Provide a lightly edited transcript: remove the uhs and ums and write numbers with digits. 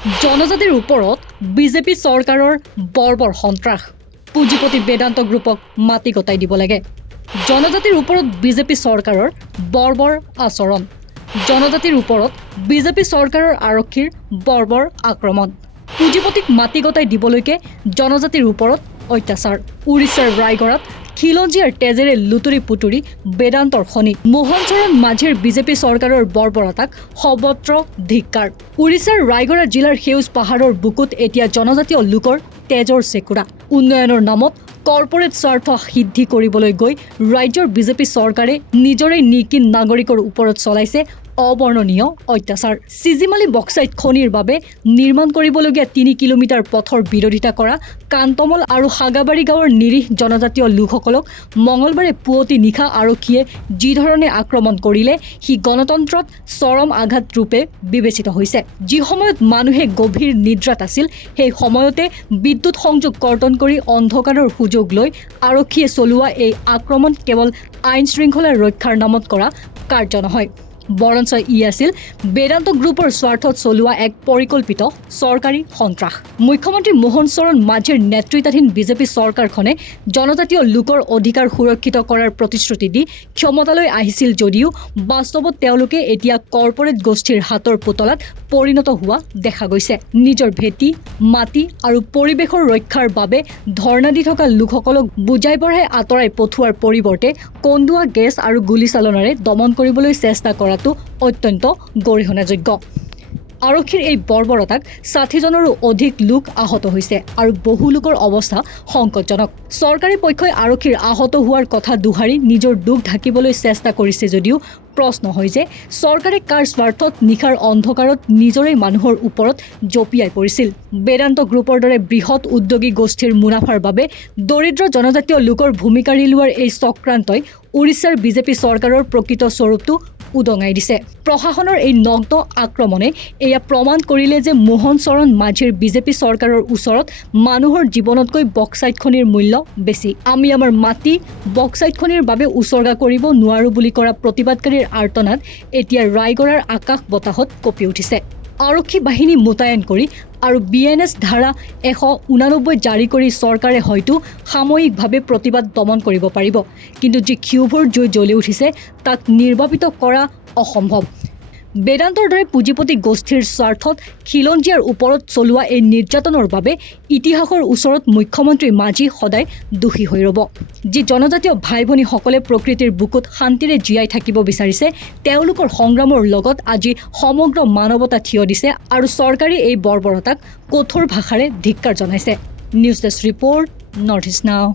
জনজাতিৰ ওপৰত বিজেপি চৰকাৰৰ বৰ্বৰ সন্ত্ৰাস। পুঁজিপতি বেদান্ত গ্ৰুপক মাটি গতাই দিব লাগে। জনজাতিৰ ওপৰত বিজেপি চৰকাৰৰ বৰ্বৰ আচৰণ। জনজাতিৰ ওপৰত বিজেপি চৰকাৰৰ আৰক্ষীৰ বৰ্বৰ আক্ৰমণ। পুঁজিপতিক মাটি গতাই দিবলৈকে জনজাতিৰ ওপৰত অত্যাচাৰ। উৰিষ্যাৰ ৰায়গড়াত খিলঞ্জীয়াৰ তেজেৰে লুতুৰি পুতুৰি বেদান্তৰ খনি। মোহন চৰণ মাঝিৰ বিজেপি চৰকাৰৰ বৰ্বৰতাক সৰ্বত্ৰ ধিক্কাৰ। উৰিষ্যাৰ ৰায়গড়া জিলাৰ সেউজ পাহাৰৰ বুকুত এতিয়া জনজাতীয় লোকৰ তেজৰ চেকুৰা। উন্নয়নৰ নামত কৰ্পৰেট স্বাৰ্থ সিদ্ধি কৰিবলৈ গৈ ৰাজ্যৰ বিজেপি চৰকাৰে নিজৰে নিকিন নাগৰিকৰ ওপৰত চলাইছে অবৰ্ণনীয় অত্যাচাৰ। চিজিমালি বক্সাইট খনিৰ বাবে নিৰ্মাণ কৰিবলগীয়া ৩ কিলোমিটাৰ পথৰ বিৰোধিতা কৰা কান্তমল আৰু হাগাবাৰী গাঁৱৰ নিৰীহ জনজাতীয় লোকসকলক মঙলবাৰে পুৱতি নিশা আৰক্ষীয়ে যিধৰণে আক্ৰমণ কৰিলে সি গণতন্ত্ৰত চৰম আঘাত ৰূপে বিবেচিত হৈছে। যি সময়ত মানুহে গভীৰ নিদ্ৰাত আছিল সেই সময়তে বিদ্যুৎ সংযোগ কৰ্তন কৰি অন্ধকাৰৰ সুযোগ লৈ আৰক্ষীয়ে চলোৱা এই আক্ৰমণ কেৱল আইন শৃংখলা ৰক্ষাৰ নামত কৰা কাৰ্য নহয়, বৰঞ্চ ই আছিল বেদান্ত গ্ৰুপৰ স্বাৰ্থত চলোৱা এক পৰিকল্পিত চৰকাৰী সন্ত্ৰাস। মুখ্যমন্ত্ৰী মোহন চৰণ মাঝিৰ নেতৃত্বাধীন বিজেপি চৰকাৰখনে জনজাতীয় লোকৰ অধিকাৰ সুৰক্ষিত কৰাৰ প্ৰতিশ্ৰুতি দি ক্ষমতালৈ আহিছিল যদিও বাস্তৱত তেওঁলোকে এতিয়া কৰ্পৰেট গোষ্ঠীৰ হাতৰ পুতলাত পৰিণত হোৱা দেখা গৈছে। নিজৰ ভেটি, মাটি আৰু পৰিৱেশৰ ৰক্ষাৰ বাবে ধৰ্ণা দি থকা লোকসকলক বুজাই বঢ়াই আঁতৰাই পঠোৱাৰ পৰিৱৰ্তে কন্দুৱা গেছ আৰু গুলীচালনাৰে দমন কৰিবলৈ চেষ্টা কৰাটো অত্যন্ত গৰিহণাযোগ্য। আৰক্ষীৰ এই বৰ্বৰতাক ৬০জনৰো অধিক লোক আহত হৈছে আৰু বহু লোকৰ অৱস্থা সংকটজনক। চৰকাৰী পক্ষই আৰক্ষীৰ আহত হোৱাৰ কথা দোহাৰি নিজৰ দুখ ঢাকিবলৈ চেষ্টা কৰিছে যদিও প্ৰশ্ন হয় যে চৰকাৰে কাৰ স্বাৰ্থত নিশাৰ অন্ধকাৰত নিজৰে মানুহৰ ওপৰত জঁপিয়াই পৰিছিল। বেদান্ত গ্ৰুপৰ দৰে বৃহৎ উদ্যোগী গোষ্ঠীৰ মুনাফাৰ বাবে দৰিদ্ৰ জনজাতীয় লোকৰ ভূমিকা ৰিলোৱাৰ এই চক্ৰান্তই উৰিষ্যাৰ বিজেপি চৰকাৰৰ প্ৰকৃত স্বৰূপটো উদঙাই দিছে। প্ৰশাসনৰ এই নগ্ন আক্ৰমণে এয়া প্ৰমাণ কৰিলে যে মোহন চৰণ মাঝিৰ বিজেপি চৰকাৰৰ ওচৰত মানুহৰ জীৱনতকৈ বক্সাইট খনিৰ মূল্য বেছি। আমি আমাৰ মাটি বক্সাইট খনিৰ বাবে উচৰ্গা কৰিব নোৱাৰোঁ বুলি কৰা প্ৰতিবাদকাৰীৰ আৰ্তনাদ এতিয়া ৰায়গড়াৰ আকাশ বতাহত কঁপি উঠিছে। আৰক্ষী বাহিনী মোতায়েন কৰি আৰু BNS ধাৰা ১৮৯ জাৰি কৰি চৰকাৰে হয়তো সাময়িকভাৱে প্ৰতিবাদ দমন কৰিব পাৰিব, কিন্তু যি ক্ষোভৰ জুই জ্বলি উঠিছে তাক নিৰ্বাপিত কৰা অসম্ভৱ। বেদান্তৰ দৰে পুঁজিপতি গোষ্ঠীৰ স্বাৰ্থত খিলঞ্জীয়াৰ ওপৰত চলোৱা এই নিৰ্যাতনৰ বাবে ইতিহাসৰ ওচৰত মুখ্যমন্ত্ৰী মাঝি সদায় দোষী হৈ ৰ'ব। যি জনজাতীয় ভাই ভনীসকলে প্ৰকৃতিৰ বুকুত শান্তিৰে জীয়াই থাকিব বিচাৰিছে তেওঁলোকৰ সংগ্ৰামৰ লগত আজি সমগ্ৰ মানৱতা থিয় দিছে আৰু চৰকাৰে এই বৰ্বৰতাক কঠোৰ ভাষাৰে ধিক্কাৰ জনাইছে। News desk report, north east নাও।